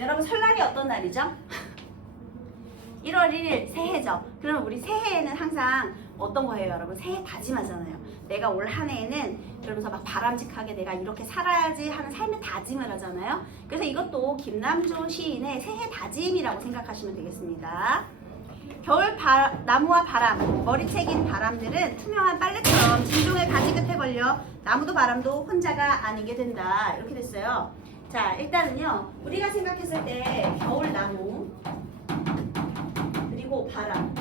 여러분 설날이 어떤 날이죠? 1월 1일 새해죠. 그러면 우리 새해에는 항상 어떤 거예요, 여러분? 새해 다짐하잖아요. 내가 올 한 해에는 그러면서 막 바람직하게 내가 이렇게 살아야지 하는 삶의 다짐을 하잖아요. 그래서 이것도 김남조 시인의 새해 다짐이라고 생각하시면 되겠습니다. 겨울 나무와 바람, 머리채긴 바람들은 투명한 빨래처럼 진동의 가지 끝에 걸려 나무도 바람도 혼자가 아니게 된다. 이렇게 됐어요. 자, 일단은요, 우리가 생각했을 때 겨울 나무 그리고 바람.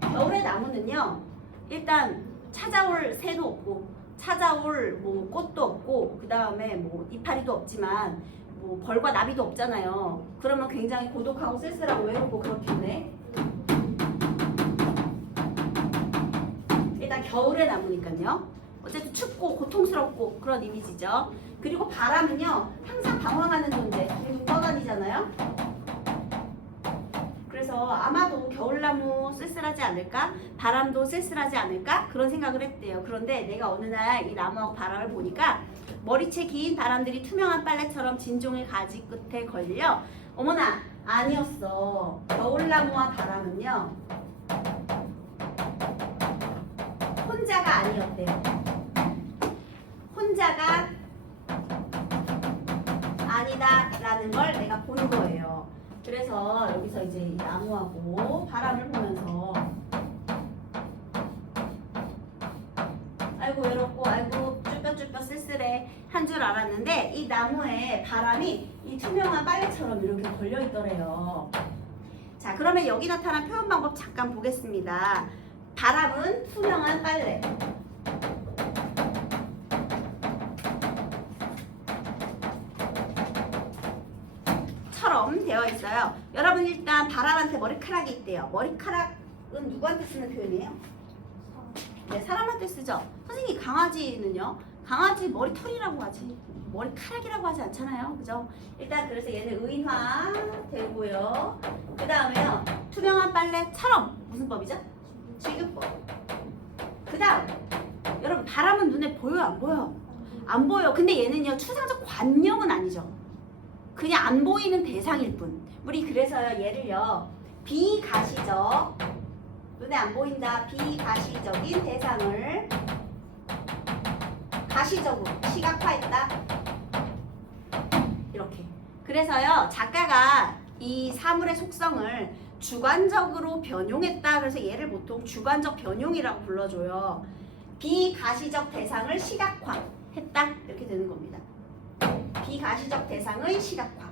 겨울의 나무는요, 일단 찾아올 새도 없고 찾아올 뭐 꽃도 없고 그 다음에 뭐 이파리도 없지만 뭐 벌과 나비도 없잖아요. 그러면 굉장히 고독하고 쓸쓸하고 외롭고 그렇겠네. 일단 겨울의 나무니까요. 어쨌든 춥고 고통스럽고 그런 이미지죠. 그리고 바람은요, 항상 방황하는 존재. 그리고 떠다니잖아요. 그래서 아마도 겨울나무 쓸쓸하지 않을까? 바람도 쓸쓸하지 않을까? 그런 생각을 했대요. 그런데 내가 어느 날 이 나무하고 바람을 보니까 머리채 긴 바람들이 투명한 빨래처럼 진종의 가지 끝에 걸려. 어머나, 아니었어. 겨울나무와 바람은요, 혼자가 아니었대요. 혼자가 아니다라는 걸 내가 본 거예요. 그래서 여기서 이제 이 나무하고 바람을 보면서 아이고 외롭고 아이고 쭈뼛쭈뼛 쓸쓸해 한 줄 알았는데 이 나무에 바람이 이 투명한 빨래처럼 이렇게 걸려 있더래요. 자, 그러면 여기 나타난 표현 방법 잠깐 보겠습니다. 바람은 투명한 빨래. 처럼 되어 있어요. 여러분 일단 바람한테 머리카락이 있대요. 머리카락은 누구한테 쓰는 표현이에요? 네, 사람한테 쓰죠. 선생님, 강아지는요? 강아지 머리털이라고 하지 머리카락이라고 하지 않잖아요. 그죠? 일단 그래서 얘는 의인화 되고요. 그 다음에요, 투명한 빨래처럼 무슨 법이죠? 지급법. 그 다음 여러분, 바람은 눈에 보여요, 안 보여요? 안 보여. 근데 얘는요, 추상적 관념은 아니죠. 그냥 안 보이는 대상일 뿐. 우리 그래서요, 얘를요, 비가시적, 눈에 안 보인다, 비가시적인 대상을 가시적으로 시각화했다. 이렇게. 그래서요, 작가가 이 사물의 속성을 주관적으로 변용했다. 그래서 얘를 보통 주관적 변용이라고 불러줘요. 비가시적 대상을 시각화했다. 이렇게 되는 겁니다. 비가시적 대상의 시각화.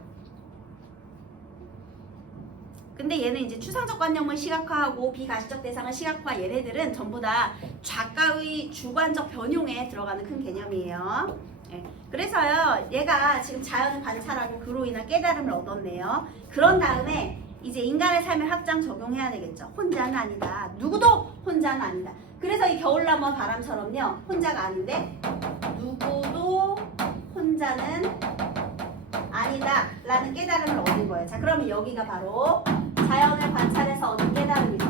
근데 얘는 이제 추상적 관념을 시각화하고 비가시적 대상을 시각화, 얘네들은 전부 다 작가의 주관적 변용에 들어가는 큰 개념이에요. 네. 그래서요, 얘가 지금 자연을 관찰하고 그로 인한 깨달음을 얻었네요. 그런 다음에 이제 인간의 삶에 확장 적용해야 되겠죠. 혼자는 아니다. 누구도 혼자는 아니다. 그래서 이 겨울나무와 바람처럼요, 혼자가 아닌데 누구도 혼자는 아니다 라는 깨달음을 얻은 거예요. 자, 그러면 여기가 바로 자연을 관찰해서 얻은 깨달음이죠.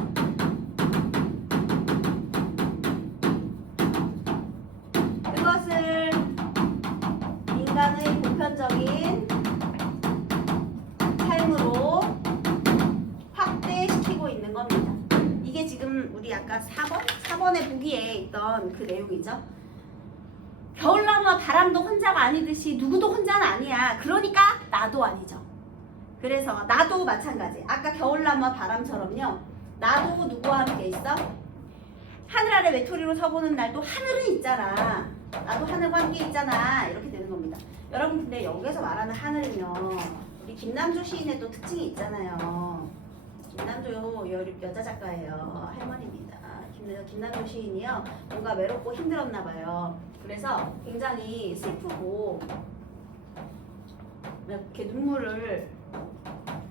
그것을 인간의 보편적인 삶으로 확대시키고 있는 겁니다. 이게 지금 우리 아까 4번의 보기에 있던 그 내용이죠. 겨울나무와 바람도 혼자가 아니듯이 누구도 혼자는 아니야. 그러니까 나도 아니죠. 그래서 나도 마찬가지. 아까 겨울나무와 바람처럼요, 나도 누구와 함께 있어? 하늘 아래 외톨이로 서보는 날도 하늘은 있잖아. 나도 하늘과 함께 있잖아. 이렇게 되는 겁니다. 여러분, 근데 여기서 말하는 하늘은요, 우리 김남조 시인의 또 특징이 있잖아요. 김남조 여자 작가예요. 할머니입니다. 김남조 시인이요, 뭔가 외롭고 힘들었나 봐요. 그래서 굉장히 슬프고 이렇게 눈물을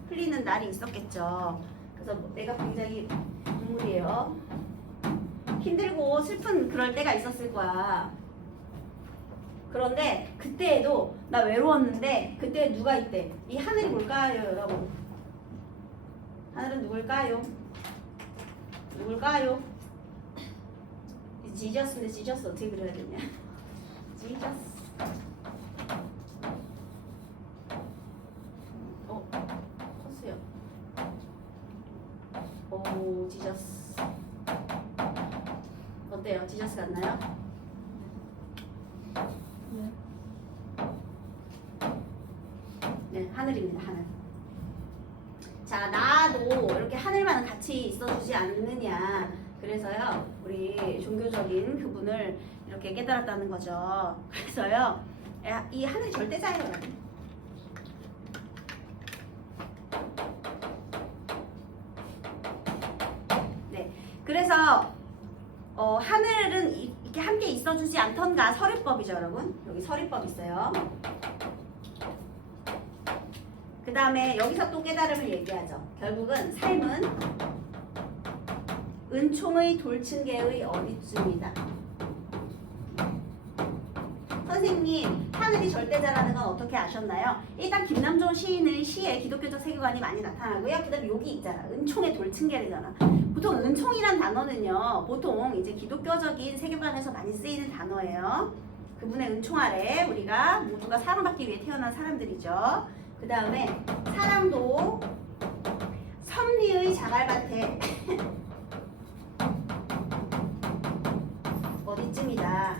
흘리는 날이 있었겠죠. 그래서 내가 굉장히 눈물이에요. 힘들고 슬픈 그럴 때가 있었을 거야. 그런데 그때에도 나 외로웠는데 그때 누가 있대? 이 하늘이 뭘까요, 여러분? 하늘은 누굴까요? 누굴까요? 지저스인데 지저스 어떻게 그려야 되냐? 지저스. 지저스. 어때요? 지저스 같나요? 네, 하늘입니다. 하늘. 자, 나도 이렇게 하늘만 같이 있어주지 않느냐. 그래서요, 우리 종교적인 그분을 이렇게 깨달았다는 거죠. 그래서요, 이 하늘이 절대자예요. 네, 그래서 하늘은 이렇게 함께 있어주지 않던가 서리법이죠, 여러분. 여기 서리법 있어요. 그 다음에 여기서 또 깨달음을 얘기하죠. 결국은 삶은 은총의 돌층계의 어디쯤이다. 선생님, 하늘이 절대자라는 건 어떻게 아셨나요? 일단 김남조 시인의 시에 기독교적 세계관이 많이 나타나고요. 그 다음에 여기 있잖아. 은총의 돌층계래잖아. 보통 은총이란 단어는요. 보통 이제 기독교적인 세계관에서 많이 쓰이는 단어예요. 그분의 은총 아래 우리가 모두가 사랑받기 위해 태어난 사람들이죠. 그 다음에 사랑도 섭리의 자갈밭에 어디쯤이다.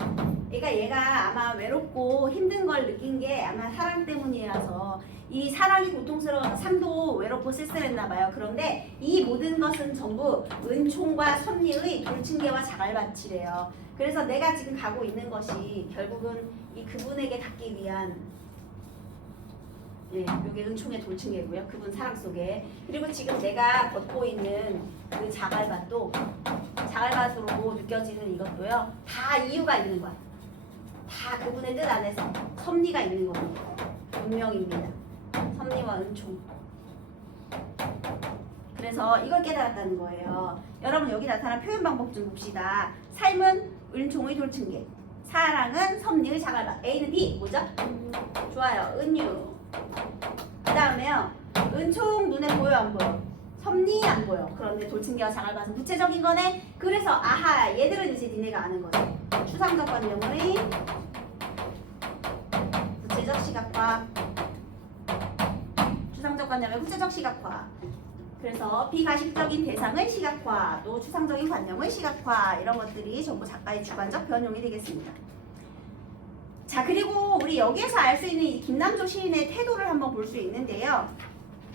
그러니까 얘가 아마 외롭고 힘든 걸 느낀 게 아마 사랑 때문이라서 이 사랑이 고통스러운 삶도 외롭고 쓸쓸했나 봐요. 그런데 이 모든 것은 전부 은총과 섭리의 돌층계와 자갈밭이래요. 그래서 내가 지금 가고 있는 것이 결국은 이 그분에게 닿기 위한 이게 은총의 돌층계고요. 그분 사랑 속에. 그리고 지금 내가 걷고 있는 그 자갈밭도 자갈밭으로 느껴지는 이것도요. 다 이유가 있는 거야. 다 그분의 뜻 안에서 섭리가 있는 겁니다. 운명입니다. 섭리와 은총. 그래서 이걸 깨달았다는 거예요. 여러분 여기 나타난 표현 방법 좀 봅시다. 삶은 은총의 돌층계, 사랑은 섭리의 자갈밭. A는 B 뭐죠? 좋아요. 은유. 그 다음에요. 은총 눈에 보여 안 보여? 섭리 안 보여. 그런데 돌층계와 자갈밭은 구체적인 거네. 그래서 아하 얘들은 이제 니네가 아는 거죠. 추상적 관념의 구체적 시각화. 추상적 관념의 구체적 시각화. 그래서 비가식적인 대상의 시각화, 또 추상적인 관념의 시각화 이런 것들이 전부 작가의 주관적 변용이 되겠습니다. 자, 그리고 우리 여기에서 알 수 있는 이 김남조 시인의 태도를 한번 볼 수 있는데요.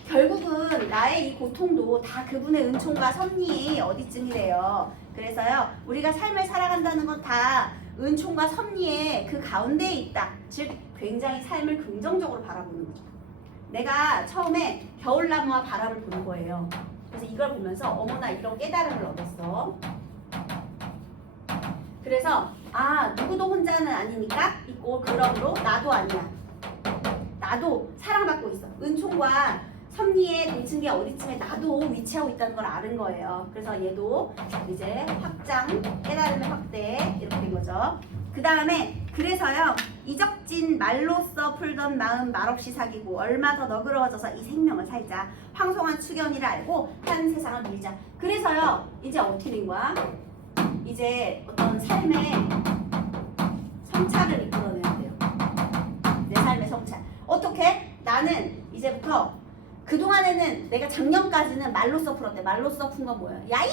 결국은 나의 이 고통도 다 그분의 은총과 섭리의 어디쯤이래요. 그래서요, 우리가 삶을 살아간다는 건 다 은총과 섭리의 그 가운데에 있다. 즉, 굉장히 삶을 긍정적으로 바라보는 거죠. 내가 처음에 겨울나무와 바람을 본 거예요. 그래서 이걸 보면서 어머나 이런 깨달음을 얻었어. 그래서 누구도 혼자는 아니니까 있고 그러므로 나도 아니야. 나도 사랑받고 있어. 은총과 섭리의 돌층계 어디쯤에 나도 위치하고 있다는 걸 아는 거예요. 그래서 얘도 이제 확장, 깨달음의 확대 이렇게 된 거죠. 그 다음에 그래서요. 이적진 말로써 풀던 마음 말없이 사귀고 얼마 더 너그러워져서 이 생명을 살자. 황송한 추견이라 알고 한 세상을 누리자. 그래서요. 이제 어떻게 된 거야? 이제 어떤 삶의 성찰을 이끌어내야 돼요. 내 삶의 성찰. 어떻게? 나는 이제부터 그동안에는 내가 작년까지는 말로써 풀었대. 말로써 푼 건 뭐예요? 야이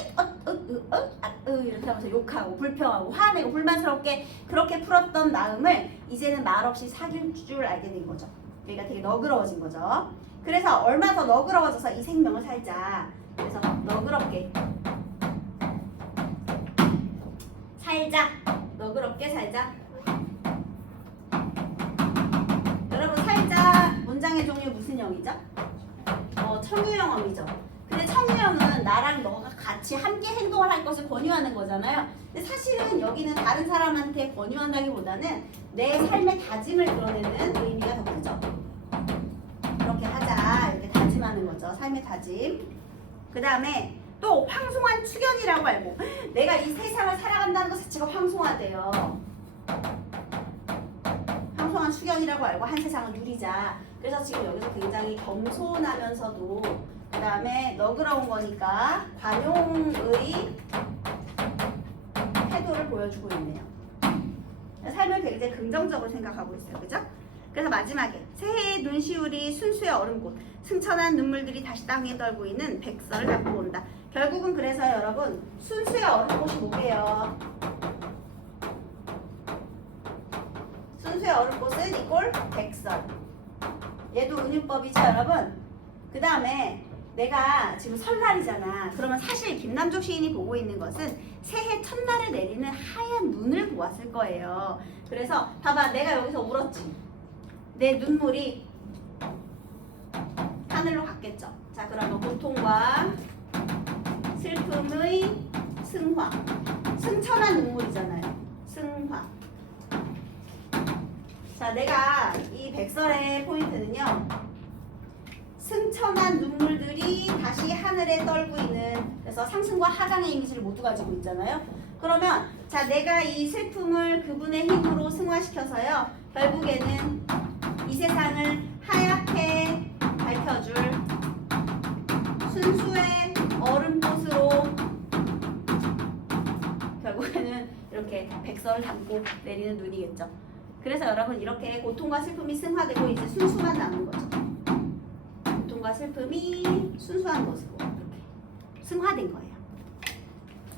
이렇게 하면서 욕하고 불평하고 화내고 불만스럽게 그렇게 풀었던 마음을 이제는 말없이 사귈 줄 알게 된 거죠. 그러니까 되게 너그러워진 거죠. 그래서 얼마 더 너그러워져서 이 생명을 살자. 그래서 너그럽게 살자. 너그럽게 살자. 여러분 살자 문장의 종류 무슨 형이죠? 청유형어미죠. 근데 청유형은 나랑 너가 같이 함께 행동을 할 것을 권유하는 거잖아요. 근데 사실은 여기는 다른 사람한테 권유한다기보다는 내 삶의 다짐을 드러내는 의미가 더 크죠. 그렇게 하자 이렇게 다짐하는 거죠. 삶의 다짐. 그 다음에 또 황송한 추견이라고 알고 내가 이 세상을 살아간다는 것 자체가 황송하대요. 황송한 추견이라고 알고 한 세상을 누리자. 그래서 지금 여기서 굉장히 겸손하면서도 그 다음에 너그러운 거니까 관용의 태도를 보여주고 있네요. 삶을 굉장히 긍정적으로 생각하고 있어요. 그죠? 그래서 마지막에 새해의 눈시울이 순수의 얼음꽃 승천한 눈물들이 다시 땅에 떨고 있는 백설을 담고 온다. 결국은 그래서 여러분 순수의 얼음꽃이 뭐게요? 순수의 얼음꽃은 이꼴 백설. 얘도 은유법이죠 여러분. 그 다음에 내가 지금 설날이잖아. 그러면 사실 김남조 시인이 보고 있는 것은 새해 첫날에 내리는 하얀 눈을 보았을 거예요. 그래서 봐봐, 내가 여기서 울었지. 내 눈물이 하늘로 갔겠죠. 자, 그러면 고통과 슬픔의 승화. 승천한 눈물이잖아요. 승화. 자, 내가 이 백설의 포인트는요. 승천한 눈물들이 다시 하늘에 떨고 있는, 그래서 상승과 하강의 이미지를 모두 가지고 있잖아요. 그러면 자, 내가 이 슬픔을 그분의 힘으로 승화시켜서요. 결국에는 이 세상을 하얗게 밝혀줄 순수의 얼음꽃으로 결국에는 이렇게 백설을 담고 내리는 눈이겠죠. 그래서 여러분 이렇게 고통과 슬픔이 승화되고 이제 순수만 남은 거죠. 고통과 슬픔이 순수한 것으로 이렇게 승화된 거예요.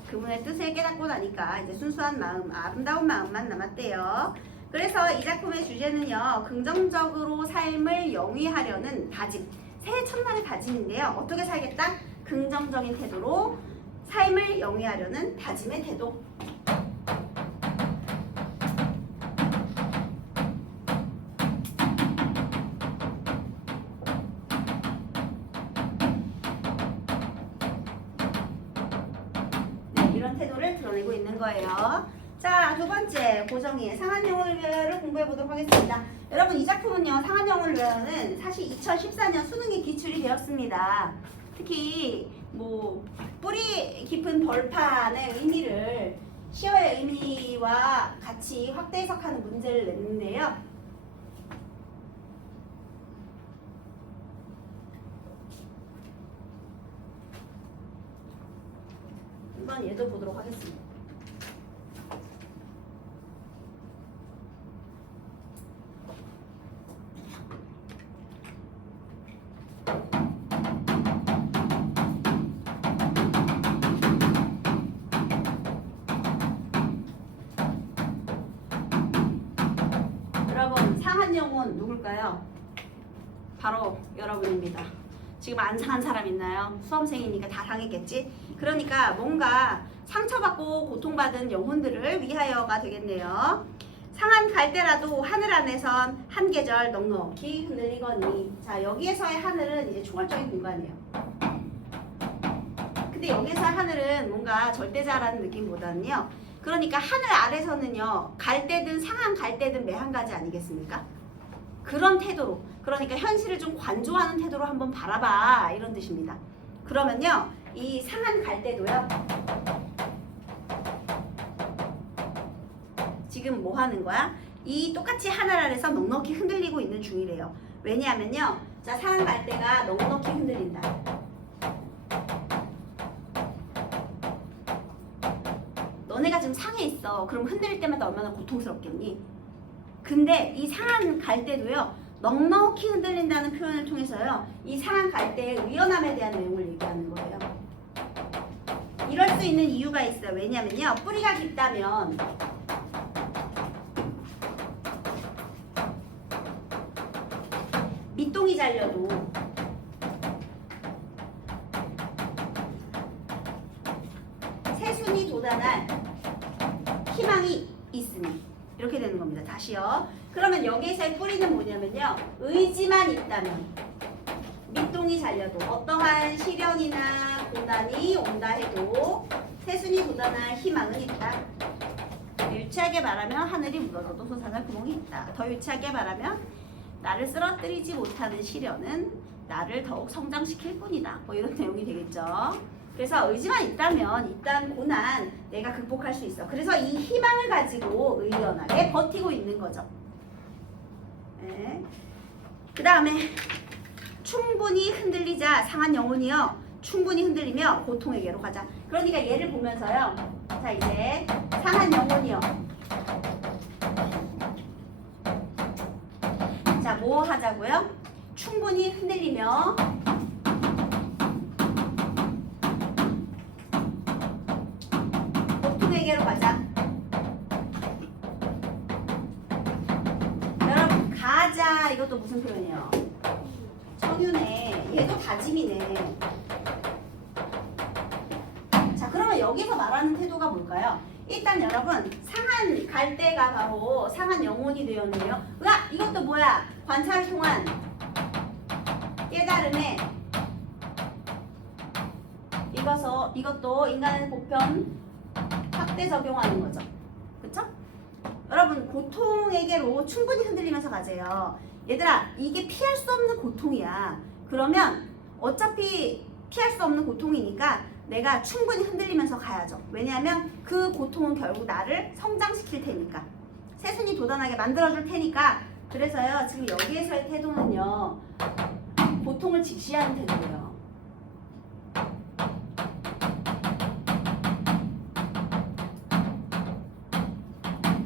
그분의 뜻을 깨닫고 나니까 이제 순수한 마음, 아름다운 마음만 남았대요. 그래서 이 작품의 주제는요, 긍정적으로 삶을 영위하려는 다짐, 새해 첫날의 다짐인데요. 어떻게 살겠다? 긍정적인 태도로 삶을 영위하려는 다짐의 태도. 이런 태도를 드러내고 있는 거예요. 자, 두 번째 고정의 상한영혼을 공부해 보도록 하겠습니다. 여러분 이 작품은요, 상한영혼은 사실 2014년 수능에 기출이 되었습니다. 특히 뭐 뿌리 깊은 벌판의 의미를 시어의 의미와 같이 확대 해석하는 문제를 냈는데요. 한번 얘도 보도록 하겠습니다. 여러분 상한영혼 누굴까요? 바로 여러분입니다. 지금 안 상한 사람 있나요? 수험생이니까 다 상했겠지? 그러니까 뭔가 상처받고 고통받은 영혼들을 위하여가 되겠네요. 상한 갈대라도 하늘 안에선 한 계절 넉넉히 흔들리거니. 자, 여기에서의 하늘은 이제 초월적인 공간이에요. 근데 여기서 하늘은 뭔가 절대자라는 느낌보다는요. 그러니까 하늘 아래서는요. 갈대든 상한 갈대든 매한 가지 아니겠습니까? 그런 태도로, 그러니까 현실을 좀 관조하는 태도로 한번 바라봐, 이런 뜻입니다. 그러면요, 이 상한 갈대도요, 지금 뭐 하는 거야? 이 똑같이 하늘 아래서 넉넉히 흔들리고 있는 중이래요. 왜냐하면요, 자, 상한 갈대가 넉넉히 흔들린다. 너네가 지금 상해 있어. 그럼 흔들릴 때마다 얼마나 고통스럽겠니? 근데 이 상한 갈대도요, 넉넉히 흔들린다는 표현을 통해서요, 이 상한 갈대의 유연함에 대한 내용을 얘기하는 거예요. 이럴 수 있는 이유가 있어요. 왜냐면요, 뿌리가 깊다면 밑동이 잘려도 새순이 돋아날 희망이 있으니 이렇게 되는 겁니다. 다시요. 그러면 여기에서의 뿌리는 뭐냐면요, 의지만 있다면 밑동이 잘려도 어떠한 시련이나 고난이 온다 해도 새순이 돋아날 희망은 있다. 유치하게 말하면 하늘이 묻어서도 솟아날 구멍이 있다. 더 유치하게 말하면 나를 쓰러뜨리지 못하는 시련은 나를 더욱 성장시킬 뿐이다. 뭐 이런 내용이 되겠죠. 그래서 의지만 있다면 일단 고난 내가 극복할 수 있어. 그래서 이 희망을 가지고 의연하게 버티고 있는 거죠. 네. 그 다음에 충분히 흔들리자. 상한 영혼이요, 충분히 흔들리며 고통에게로 가자. 그러니까 얘를 보면서요, 자 이제 상한 영혼이요, 자 뭐 하자고요? 충분히 흔들리며 아, 이것도 무슨 표현이에요? 청유네. 얘도 다짐이네. 자, 그러면 여기서 말하는 태도가 뭘까요? 일단 여러분, 상한 갈 때가 바로 상한 영혼이 되었네요. 으아! 이것도 뭐야? 관찰을 통한 깨달음에 이것도 인간의 보편 확대 적용하는 거죠. 그쵸? 여러분, 고통에게로 충분히 흔들리면서 가세요. 얘들아, 이게 피할 수 없는 고통이야. 그러면 어차피 피할 수 없는 고통이니까 내가 충분히 흔들리면서 가야죠. 왜냐하면 그 고통은 결국 나를 성장시킬 테니까. 새순이 돋아나게 만들어줄 테니까. 그래서요, 지금 여기에서의 태도는요, 고통을 직시하는 태도예요.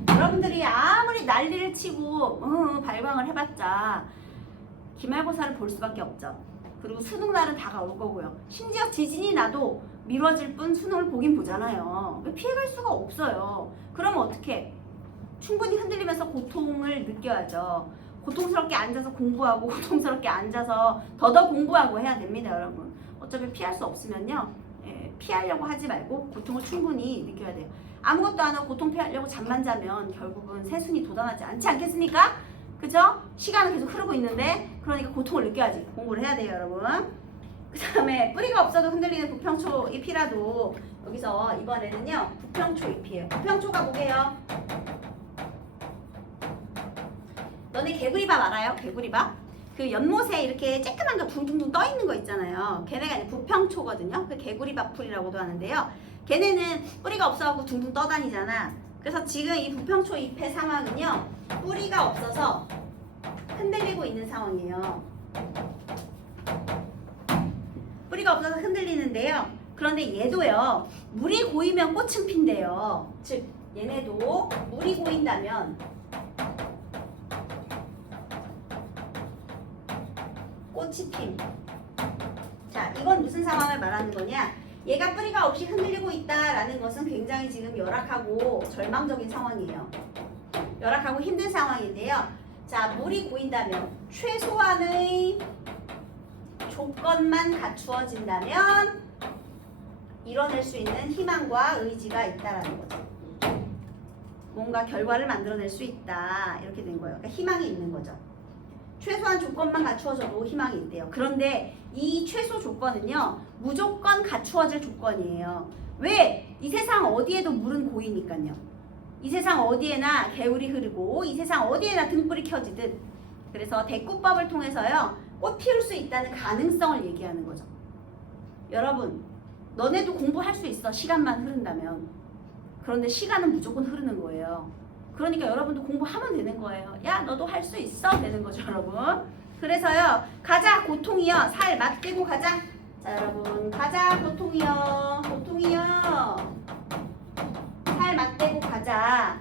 여러분들이 아무리 난리를 치고 발광을 해봤자 기말고사를 볼 수밖에 없죠. 그리고 수능날은 다가올 거고요. 심지어 지진이 나도 미뤄질 뿐 수능을 보긴 보잖아요. 피해갈 수가 없어요. 그러면 어떻게? 충분히 흔들리면서 고통을 느껴야죠. 고통스럽게 앉아서 공부하고 고통스럽게 앉아서 더더 공부하고 해야 됩니다, 여러분. 어차피 피할 수 없으면요. 피하려고 하지 말고 고통을 충분히 느껴야 돼요. 아무것도 안 하고 고통 피하려고 잠만 자면 결국은 새순이 돋아나지 않지 않겠습니까? 그죠? 시간은 계속 흐르고 있는데 그러니까 고통을 느껴야지. 공부를 해야 돼요, 여러분. 그 다음에 뿌리가 없어도 흔들리는 부평초 잎이라도 여기서 이번에는요. 부평초 잎이에요. 부평초가 뭐게요? 너네 개구리밥 알아요? 개구리밥? 그 연못에 이렇게 쬐끄만 거 둥둥둥 떠 있는 거 있잖아요. 걔네가 이제 부평초거든요. 그 개구리밥 풀이라고도 하는데요. 걔네는 뿌리가 없어갖고 둥둥 떠다니잖아. 그래서 지금 이 부평초 잎의 상황은요. 뿌리가 없어서 흔들리고 있는 상황이에요. 뿌리가 없어서 흔들리는데요. 그런데 얘도요. 물이 고이면 꽃은 핀대요. 즉 얘네도 물이 고인다면 꽃이 핌. 자, 이건 무슨 상황을 말하는 거냐? 얘가 뿌리가 없이 흔들리고 있다라는 것은 굉장히 지금 열악하고 절망적인 상황이에요. 열악하고 힘든 상황인데요. 자, 물이 고인다면 최소한의 조건만 갖추어진다면 이뤄낼 수 있는 희망과 의지가 있다라는 거죠. 뭔가 결과를 만들어낼 수 있다. 이렇게 된 거예요. 그러니까 희망이 있는 거죠. 최소한 조건만 갖추어져도 희망이 있대요. 그런데 이 최소 조건은요. 무조건 갖추어질 조건이에요. 왜? 이 세상 어디에도 물은 고이니까요. 이 세상 어디에나 개울이 흐르고 이 세상 어디에나 등불이 켜지듯 그래서 대꾸법을 통해서요. 꽃 피울 수 있다는 가능성을 얘기하는 거죠. 여러분, 너네도 공부할 수 있어. 시간만 흐른다면. 그런데 시간은 무조건 흐르는 거예요. 그러니까 여러분도 공부하면 되는 거예요. 야, 너도 할 수 있어. 되는 거죠, 여러분. 그래서요. 가자, 고통이요. 살 맞대고 가자. 자, 여러분. 가자, 고통이요. 고통이요. 살 맞대고 가자.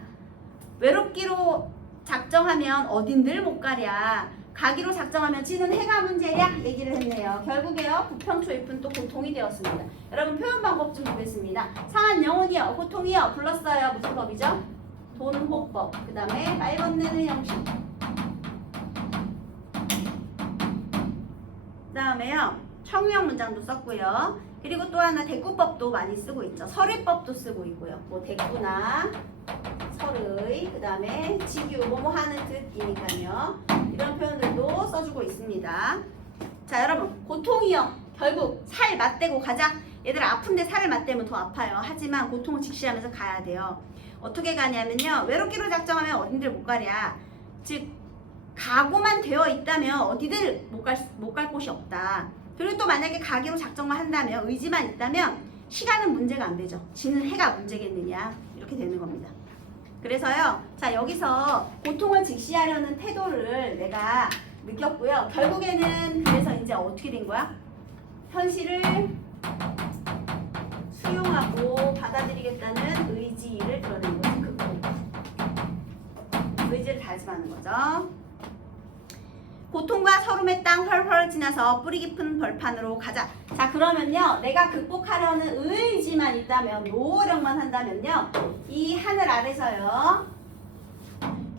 외롭기로 작정하면 어딘 늘 못 가랴. 가기로 작정하면 지는 해가 문제냐? 얘기를 했네요. 결국에요. 부평초 잎은 또 고통이 되었습니다. 여러분 표현 방법 좀 보겠습니다. 상한 영혼이요. 고통이요. 불렀어요. 무슨 법이죠? 돈호법. 그 다음에 말 건네는 형식. 그 다음에요. 청유형 문장도 썼고요. 그리고 또 하나 대꾸법도 많이 쓰고 있죠. 설의법도 쓰고 있고요. 뭐 대꾸나 설의, 그 다음에 직유, 뭐뭐 하는 듯이니까요. 이런 표현들도 써주고 있습니다. 자, 여러분 고통이요. 결국 살 맞대고 가자. 얘들아 아픈데 살을 맞대면 더 아파요. 하지만 고통을 직시하면서 가야 돼요. 어떻게 가냐면요. 외롭기로 작정하면 어딘들 못 가랴. 즉 각오만 되어 있다면 어디들 못 갈 곳이 없다. 그리고 또 만약에 가기로 작정만 한다면 의지만 있다면 시간은 문제가 안 되죠. 지는 해가 문제겠느냐 이렇게 되는 겁니다. 그래서요. 자, 여기서 고통을 직시하려는 태도를 내가 느꼈고요. 결국에는 그래서 이제 어떻게 된 거야? 현실을 수용하고 받아들이겠다는 의지를 드러낸 거죠. 의지를 다짐하는 거죠. 고통과 서름의 땅 헐헐 지나서 뿌리 깊은 벌판으로 가자. 자, 그러면요. 내가 극복하려는 의지만 있다면, 노력만 한다면요. 이 하늘 아래서요.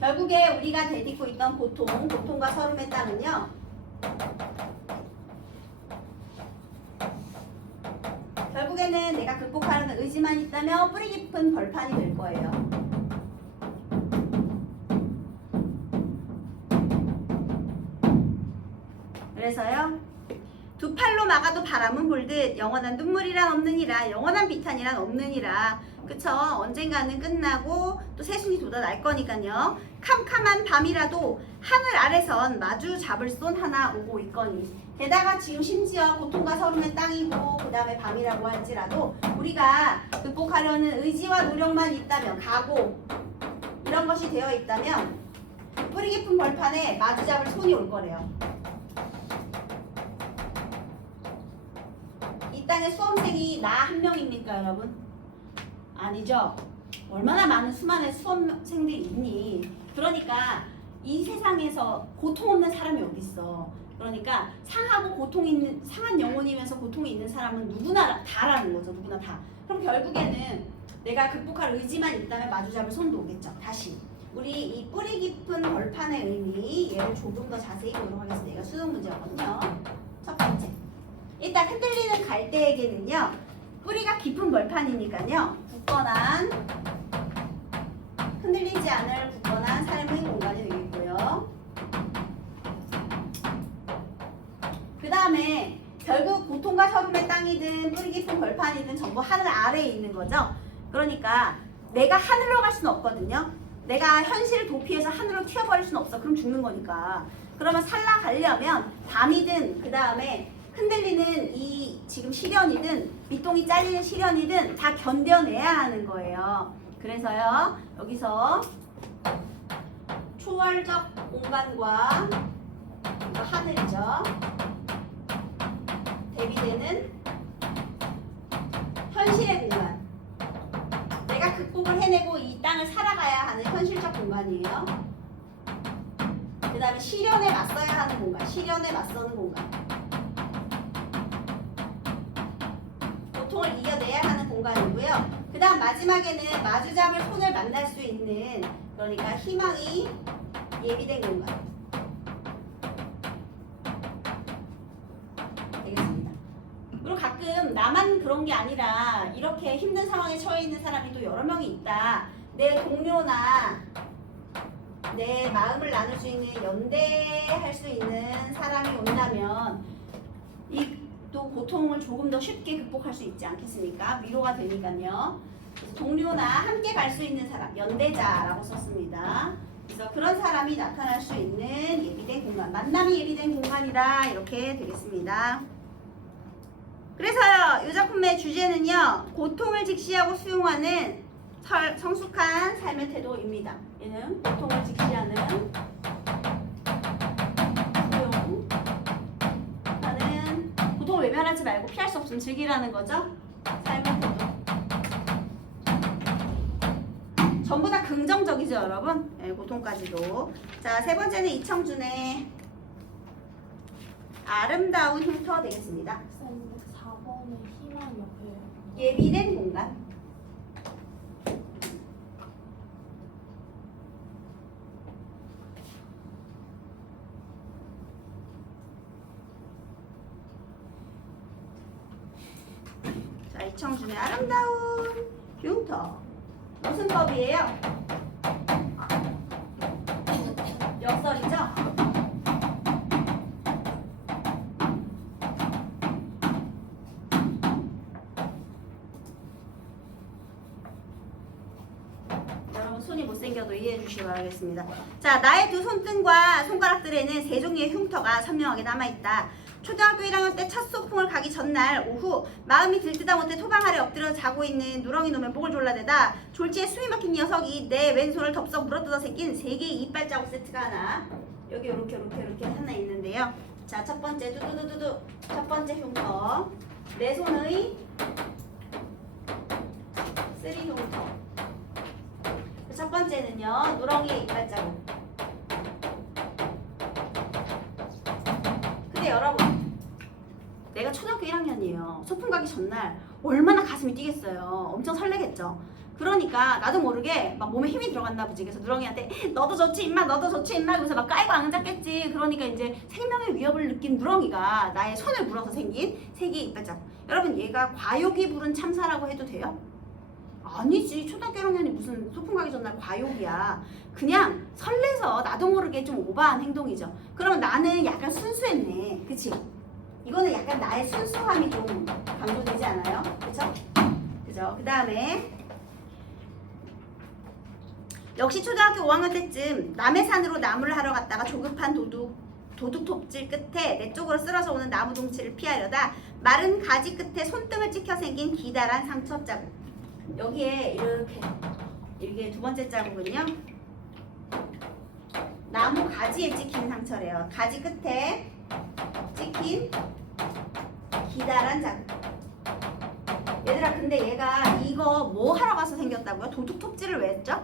결국에 우리가 되딛고 있던 고통과 서름의 땅은요. 결국에는 내가 극복하려는 의지만 있다면 뿌리 깊은 벌판이 될 거예요. 그래서요. 두 팔로 막아도 바람은 불듯 영원한 눈물이란 없느니라 영원한 비탄이란 없느니라. 그쵸? 언젠가는 끝나고 또 새순이 돋아날 거니까요. 캄캄한 밤이라도 하늘 아래선 마주 잡을 손 하나 오고 있거니. 게다가 지금 심지어 고통과 서름의 땅이고 그 다음에 밤이라고 할지라도 우리가 극복하려는 의지와 노력만 있다면 각오 이런 것이 되어 있다면 뿌리 깊은 벌판에 마주 잡을 손이 올 거래요. 이 땅의 수험생이 나 한 명입니까 여러분? 아니죠. 얼마나 많은 수많은 수험생들이 있니. 그러니까 이 세상에서 고통 없는 사람이 어디 있어. 그러니까 상하고 고통 있는 상한 영혼이면서 고통이 있는 사람은 누구나 다라는 거죠. 누구나 다. 그럼 결국에는 내가 극복할 의지만 있다면 마주잡을 손도 오겠죠. 다시 우리 이 뿌리 깊은 벌판의 의미 얘를 조금 더 자세히 보도록 하겠습니다. 얘가 수능 문제거든요. 첫 번째, 일단 흔들리는 갈대에게는요 뿌리가 깊은 벌판이니까요 굳건한 흔들리지 않을 굳건한 삶의 공간이 되겠고요. 그 다음에 결국 고통과 서름의 땅이든 뿌리 깊은 벌판이든 전부 하늘 아래에 있는 거죠. 그러니까 내가 하늘로 갈 수는 없거든요. 내가 현실을 도피해서 하늘로 튀어버릴 수는 없어. 그럼 죽는 거니까. 그러면 살아가려면 밤이든 그 다음에 흔들리는 이 지금 시련이든 밑동이 잘리는 시련이든 다 견뎌내야 하는 거예요. 그래서요 여기서 초월적 공간과 이거 하늘이죠. 대비되는 현실의 공간. 내가 극복을 해내고 이 땅을 살아가야 하는 현실적 공간이에요. 그 다음에 시련에 맞서야 하는 공간. 시련에 맞서는 공간. 고통을 이겨내야 하는 공간이고요. 그 다음 마지막에는 마주잡을 손을 만날 수 있는 그러니까 희망이 예비된 공간 되겠습니다. 그리고 가끔 나만 그런 게 아니라 이렇게 힘든 상황에 처해 있는 사람이 또 여러 명이 있다. 내 동료나 내 마음을 나눌 수 있는 연대할 수 있는 사람이 온다면 이 또 고통을 조금 더 쉽게 극복할 수 있지 않겠습니까? 위로가 되니까요. 그래서 동료나 함께 갈 수 있는 사람, 연대자라고 썼습니다. 그래서 그런 사람이 나타날 수 있는 예비된 공간, 만남이 예비된 공간이다 이렇게 되겠습니다. 그래서요, 이 작품의 주제는요, 고통을 직시하고 수용하는 성숙한 삶의 태도입니다. 얘는 고통을 직시하는 고통을 외면하지 말고 피할 수 없으면 즐기라는 거죠. 삶의 태도. 전부 다 긍정적이죠, 여러분. 네, 고통까지도. 자, 세 번째는 이청준의 아름다운 흉터 되겠습니다. 4번의 희망 옆에 예비된 공간. 이청준의 아름다운 흉터. 무슨 법이에요? 역설이죠? 여러분 손이 못생겨도 이해해 주시기 바라겠습니다. 자, 나의 두 손등과 손가락들에는 세 종류의 흉터가 선명하게 남아있다. 초등학교 1학년 때 첫 소풍을 가기 전날 오후 마음이 들뜨다 못해 토방 아래 엎드려 자고 있는 누렁이 놈의 목을 졸라대다 졸지에 숨이 막힌 녀석이 내 왼손을 덥석 물어뜯어 생긴 세 개의 이빨 자국 세트가 하나 여기 이렇게 하나 있는데요. 자, 첫 번째 두두두두두 첫 번째 흉터 내 손의 쓰리 흉터. 첫 번째는요 누렁이의 이빨 자국. 근데 여러분 내가 초등학교 1학년이에요. 소풍 가기 전날 얼마나 가슴이 뛰겠어요. 엄청 설레겠죠. 그러니까 나도 모르게 막 몸에 힘이 들어갔나 보지. 그래서 누렁이한테 너도 좋지 임마, 너도 좋지 임마, 그래서 막 깔고 앉았겠지. 그러니까 이제 생명의 위협을 느낀 누렁이가 나의 손을 물어서 생긴 새끼 이빨. 여러분, 얘가 과욕이 부른 참사라고 해도 돼요? 아니지. 초등학교 1학년이 무슨 소풍 가기 전날 과욕이야. 그냥 설레서 나도 모르게 좀 오버한 행동이죠. 그럼 나는 약간 순수했네. 그치? 이거는 약간 나의 순수함이 좀 강조되지 않아요? 그쵸? 그죠? 그 다음에 역시 초등학교 5학년 때쯤 남의 산으로 나무를 하러 갔다가 조급한 도둑 톱질 끝에 내 쪽으로 쓸어서 오는 나무 둥치를 피하려다 마른 가지 끝에 손등을 찍혀 생긴 기다란 상처 자국. 여기에 이게 두 번째 자국은요, 나무 가지에 찍힌 상처래요. 가지 끝에 찍힌 기다란 자국. 얘들아, 근데 얘가 이거 뭐 하러 가서 생겼다고요? 도둑 톱질을 왜 했죠?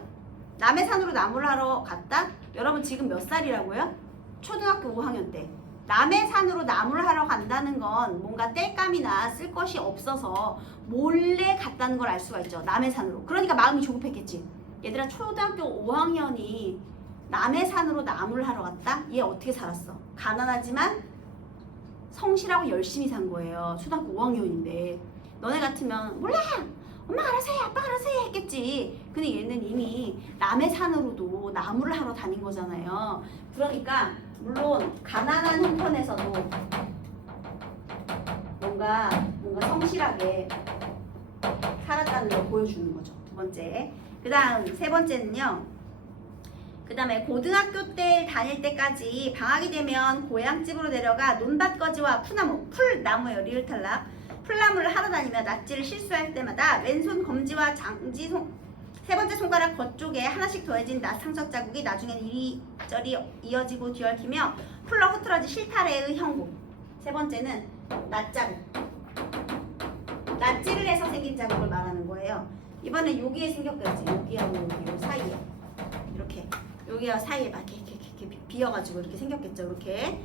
남의 산으로 나무를 하러 갔다? 여러분 지금 몇 살이라고요? 초등학교 5학년 때. 남의 산으로 나무를 하러 간다는 건 뭔가 땔감이나 쓸 것이 없어서 몰래 갔다는 걸 알 수가 있죠. 남의 산으로. 그러니까 마음이 조급했겠지. 얘들아, 초등학교 5학년이 남의 산으로 나무를 하러 갔다? 얘 어떻게 살았어? 가난하지만 성실하고 열심히 산 거예요. 초등학교 5학년인데. 너네 같으면 몰라! 엄마 알아서 해, 아빠 알아서 해 했겠지. 근데 얘는 이미 남의 산으로도 나무를 하러 다닌 거잖아요. 그러니까 물론 가난한 형편에서도 뭔가 성실하게 살았다는 걸 보여주는 거죠. 두 번째. 그 다음 세 번째는요. 그 다음에 고등학교 때 다닐 때까지 방학이 되면 고향집으로 내려가 논밭거지와 풀나무예요. 리을탈락. 풀나무를 하러 다니며 낫지를 실수할 때마다 왼손 검지와 장지 세 번째 손가락 겉쪽에 하나씩 더해진 낫 상처 자국이 나중엔 이리저리 이어지고 뒤얽히며 풀러 흐트러진 실타래의 형국. 세 번째는 낫자국. 낫지를 해서 생긴 자국을 말하는 거예요. 이번엔 여기에 생겼겠지. 여기하고 여기 사이에 이렇게 여기와 사이에 막 이렇게 비어가지고 이렇게 생겼겠죠. 이렇게.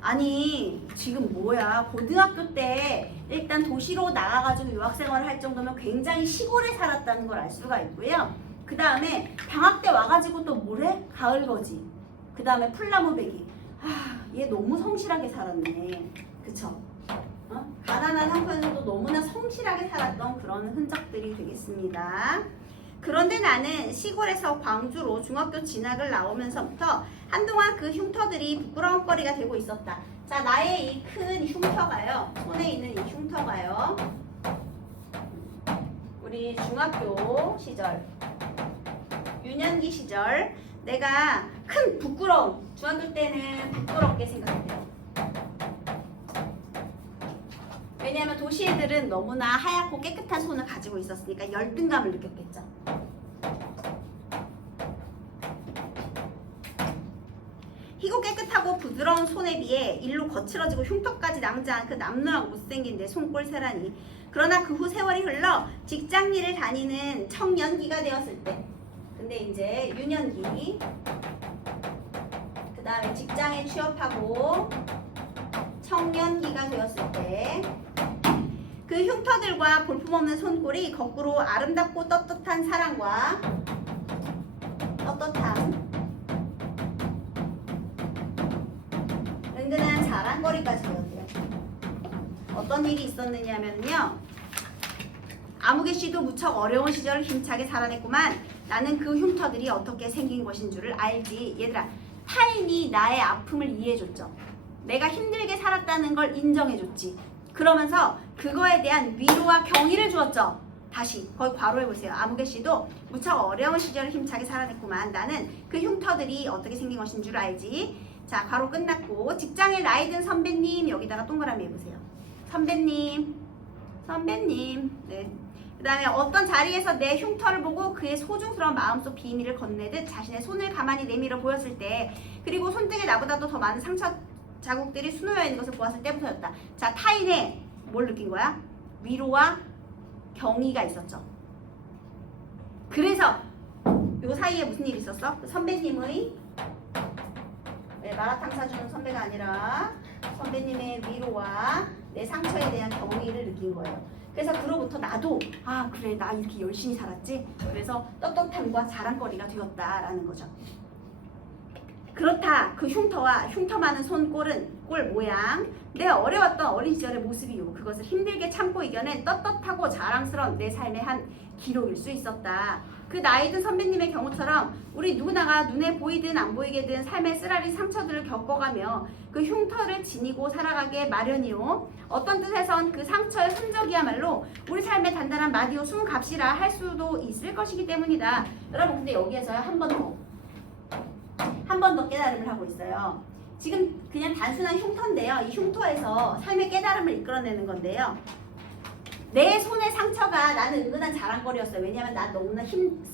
아니 지금 뭐야, 고등학교 때 일단 도시로 나가가지고 유학생활을 할 정도면 굉장히 시골에 살았다는 걸 알 수가 있고요. 그 다음에 방학 때 와가지고 또 뭐래? 가을거지. 그 다음에 풀나무 베기. 얘 너무 성실하게 살았네. 그쵸? 가난한 한편에서도 너무나 성실하게 살았던 그런 흔적들이 되겠습니다. 그런데 나는 시골에서 광주로 중학교 진학을 나오면서부터 한동안 그 흉터들이 부끄러운 거리가 되고 있었다. 자, 나의 이 큰 흉터가요. 손에 있는 이 흉터가요. 우리 중학교 시절, 유년기 시절 내가 큰 부끄러움, 중학교 때는 부끄럽게 생각해요. 왜냐하면 도시 애들은 너무나 하얗고 깨끗한 손을 가지고 있었으니까 열등감을 느꼈겠죠. 희고 깨끗하고 부드러운 손에 비해 일로 거칠어지고 흉터까지 낭자한 그 남루하고 못생긴 내 손꼴 세라니. 그러나 그 후 세월이 흘러 직장일을 다니는 청년기가 되었을 때, 근데 이제 유년기, 그 다음에 직장에 취업하고 청년기가 되었을 때 그 흉터들과 볼품없는 손꼴이 거꾸로 아름답고 떳떳한 사랑과 떳떳함, 은근한 자랑거리까지 되었대요. 어떤 일이 있었느냐면요, 아무개 씨도 무척 어려운 시절을 힘차게 살아냈구만. 나는 그 흉터들이 어떻게 생긴 것인 줄을 알지. 얘들아, 타인이 나의 아픔을 이해해줬죠. 내가 힘들게 살았다는 걸 인정해줬지. 그러면서 그거에 대한 위로와 경의를 주었죠. 다시 거기 괄호해보세요. 아무개 씨도 무척 어려운 시절을 힘차게 살아냈구만. 나는 그 흉터들이 어떻게 생긴 것인 줄 알지. 자, 괄호 끝났고, 직장에 나이 든 선배님, 여기다가 동그라미 해보세요. 선배님. 네. 그 다음에 어떤 자리에서 내 흉터를 보고 그의 소중스러운 마음속 비밀을 건네듯 자신의 손을 가만히 내밀어 보였을 때, 그리고 손등에 나보다도 더 많은 상처 자국들이 수놓여 있는 것을 보았을 때부터였다. 자, 타인의 뭘 느낀 거야? 위로와 경의가 있었죠. 그래서 요 사이에 무슨 일이 있었어? 그 선배님의, 마라탕 사주는 선배가 아니라 선배님의 위로와 내 상처에 대한 경의를 느낀 거예요. 그래서 그로부터 나도 아 그래 나 이렇게 열심히 살았지. 그래서 떳떳함과 자랑거리가 되었다라는 거죠. 그렇다. 그 흉터와 흉터 많은 손꼴은 꼴 모양 내 어려웠던 어린 시절의 모습이요. 그것을 힘들게 참고 이겨낸 떳떳하고 자랑스러운 내 삶의 한 기록일 수 있었다. 그 나이 든 선배님의 경우처럼 우리 누구나가 눈에 보이든 안 보이게든 삶의 쓰라린 상처들을 겪어가며 그 흉터를 지니고 살아가게 마련이요. 어떤 뜻에선 그 상처의 흔적이야말로 우리 삶의 단단한 마디오 숨값이라 할 수도 있을 것이기 때문이다. 여러분 근데 여기에서요 한 번 더 깨달음을 하고 있어요. 지금 그냥 단순한 흉터인데요. 이 흉터에서 삶의 깨달음을 이끌어내는 건데요. 내 손의 상처가 나는 은근한 자랑거리였어요. 왜냐하면 난 너무나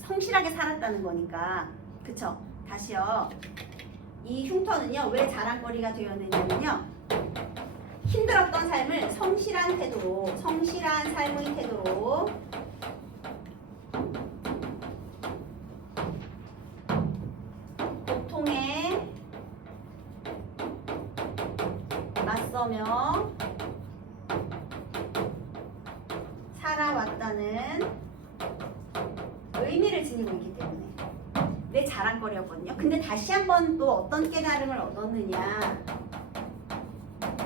성실하게 살았다는 거니까. 그쵸? 다시요. 이 흉터는요. 왜 자랑거리가 되었느냐면요. 힘들었던 삶을 성실한 태도로, 성실한 삶의 태도로 고통에 맞서며 살아왔다는 의미를 지니고 있기 때문에 내 자랑거리였거든요. 근데 다시 한번 또 어떤 깨달음을 얻었느냐.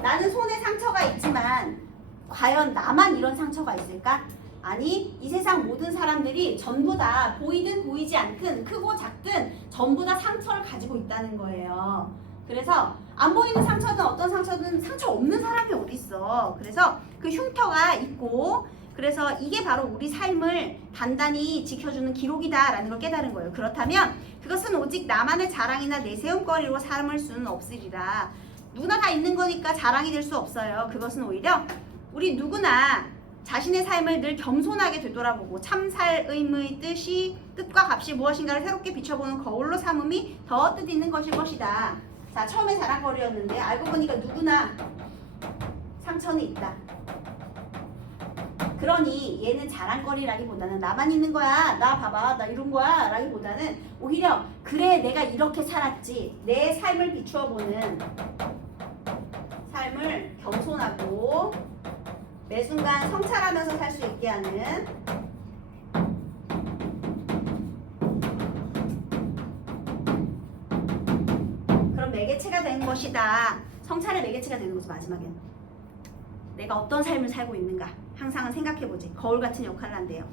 나는 손에 상처가 있지만 과연 나만 이런 상처가 있을까? 아니 이 세상 모든 사람들이 전부 다 보이든 보이지 않든 크고 작든 전부 다 상처를 가지고 있다는 거예요. 그래서 안 보이는 상처든 어떤 상처든 상처 없는 사람이 어디 있어. 그래서 그 흉터가 있고 그래서 이게 바로 우리 삶을 단단히 지켜주는 기록이다라는 걸 깨달은 거예요. 그렇다면 그것은 오직 나만의 자랑이나 내세움거리로 삼을 수는 없으리라. 누구나 다 있는 거니까 자랑이 될 수 없어요. 그것은 오히려 우리 누구나 자신의 삶을 늘 겸손하게 되돌아보고 참살의의 뜻과 값이 무엇인가를 새롭게 비춰보는 거울로 삼음이 더 뜻있는 것일 것이다. 자, 처음에 자랑거리였는데 알고 보니까 누구나 상처는 있다. 그러니 얘는 자랑거리라기보다는 나만 있는 거야. 나 봐봐. 나 이런 거야. 라기보다는 오히려 그래 내가 이렇게 살았지. 내 삶을 비추어보는 삶을 겸손하고 매 순간 성찰하면서 살 수 있게 하는 그런 매개체가 된 것이다. 성찰의 매개체가 되는 거죠. 마지막에는 내가 어떤 삶을 살고 있는가 항상은 생각해보지. 거울 같은 역할을 한대요.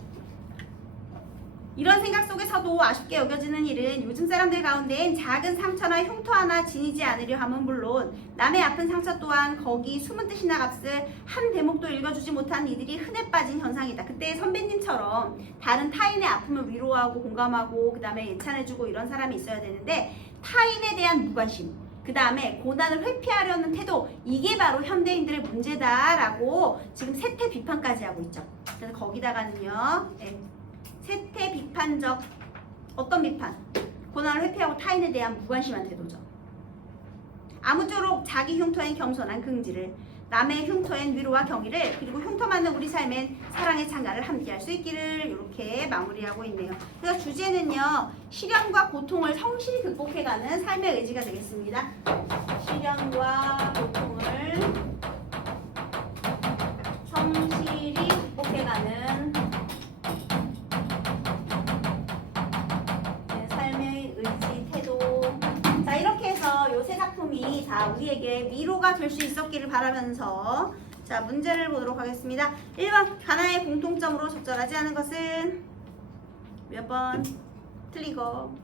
이런 생각 속에서도 아쉽게 여겨지는 일은 요즘 사람들 가운데엔 작은 상처나 흉터 하나 지니지 않으려 함은 물론 남의 아픈 상처 또한 거기 숨은 뜻이나 값을 한 대목도 읽어주지 못한 이들이 흔해 빠진 현상이다. 그때 선배님처럼 다른 타인의 아픔을 위로하고 공감하고 그 다음에 예찬해주고 이런 사람이 있어야 되는데 타인에 대한 무관심 그 다음에 고난을 회피하려는 태도 이게 바로 현대인들의 문제다라고 지금 세태 비판까지 하고 있죠. 그래서 거기다가는요. 세태 비판적 어떤 비판? 고난을 회피하고 타인에 대한 무관심한 태도죠. 아무쪼록 자기 흉터엔 겸손한 긍지를 남의 흉터엔 위로와 경의를 그리고 흉터 많은 우리 삶엔 사랑의 창가를 함께할 수 있기를 이렇게 마무리하고 있네요. 그래서 주제는요. 시련과 고통을 성실히 극복해가는 삶의 의지가 되겠습니다. 시련과 고통을 성실히 극복해가는 삶의 의지, 태도. 자 이렇게 해서 요 세 작품이 다 우리에게 위로가 될 수 있었기를 바라면서 자 문제를 보도록 하겠습니다. 1번 가나의 공통점으로 적절하지 않은 것은 몇 번? 틀리고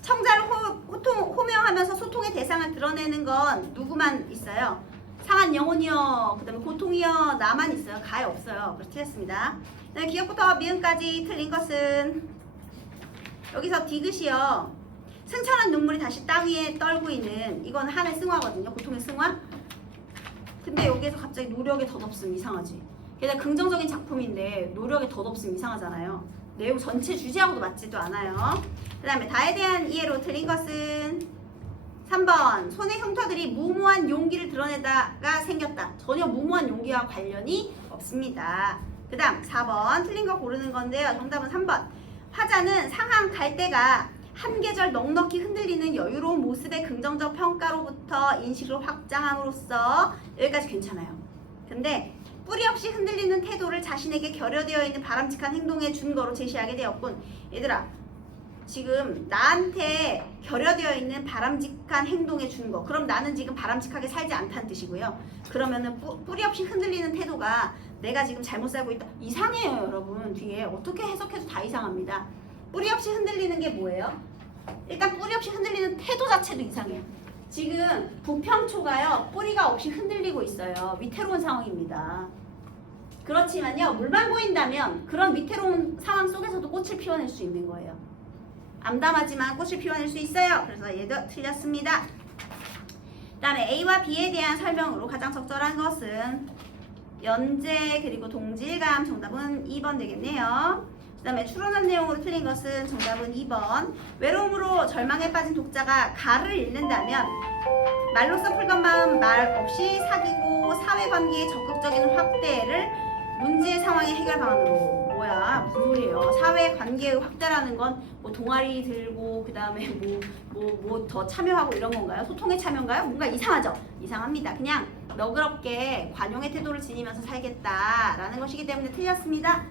청자를 호명하면서 소통의 대상을 드러내는 건 누구만 있어요? 상한 영혼이요. 그 다음에 고통이요. 나만 있어요. 가에 없어요. 그래서 틀렸습니다. 그다음에 기역부터 미음까지 틀린 것은 여기서 디귿이요. 승천한 눈물이 다시 땅 위에 떨고 있는 이건 한의 승화거든요. 고통의 승화. 근데 여기에서 갑자기 노력의 덧없음 이상하지. 게다가 긍정적인 작품인데 노력의 덧없음 이상하잖아요. 내용 전체 주제하고도 맞지도 않아요. 그 다음에 다에 대한 이해로 틀린 것은 3번 손의 흉터들이 무모한 용기를 드러내다가 생겼다. 전혀 무모한 용기와 관련이 없습니다. 그 다음 4번 틀린 거 고르는 건데요. 정답은 3번 화자는 상한 갈대가 한 계절 넉넉히 흔들리는 여유로운 모습의 긍정적 평가로부터 인식을 확장함으로써 여기까지 괜찮아요. 근데 뿌리 없이 흔들리는 태도를 자신에게 결여되어 있는 바람직한 행동의 준거로 제시하게 되었군. 얘들아, 지금 나한테 결여되어 있는 바람직한 행동의 준거. 그럼 나는 지금 바람직하게 살지 않다는 뜻이고요. 그러면은 뿌리 없이 흔들리는 태도가 내가 지금 잘못 살고 있다. 이상해요, 여러분. 뒤에 어떻게 해석해도 다 이상합니다. 뿌리 없이 흔들리는 게 뭐예요? 일단 뿌리 없이 흔들리는 태도 자체도 이상해요. 지금 부평초가요, 뿌리가 없이 흔들리고 있어요. 위태로운 상황입니다. 그렇지만요, 물만 보인다면 그런 위태로운 상황 속에서도 꽃을 피워낼 수 있는 거예요. 암담하지만 꽃을 피워낼 수 있어요. 그래서 얘도 틀렸습니다. 그 다음에 A와 B에 대한 설명으로 가장 적절한 것은 연재 그리고 동질감. 정답은 2번 되겠네요. 그 다음에 추론한 내용으로 틀린 것은 정답은 2번. 외로움으로 절망에 빠진 독자가 가를 읽는다면 말로써 풀건만 말 없이 사귀고 사회관계의 적극적인 확대를 문제 상황의 해결 방안으로. 뭐야, 무슨 소리예요? 사회관계의 확대라는 건 뭐 동아리 들고 그 다음에 뭐 더 참여하고 이런 건가요? 소통의 참여인가요? 뭔가 이상하죠? 이상합니다. 그냥 너그럽게 관용의 태도를 지니면서 살겠다라는 것이기 때문에 틀렸습니다.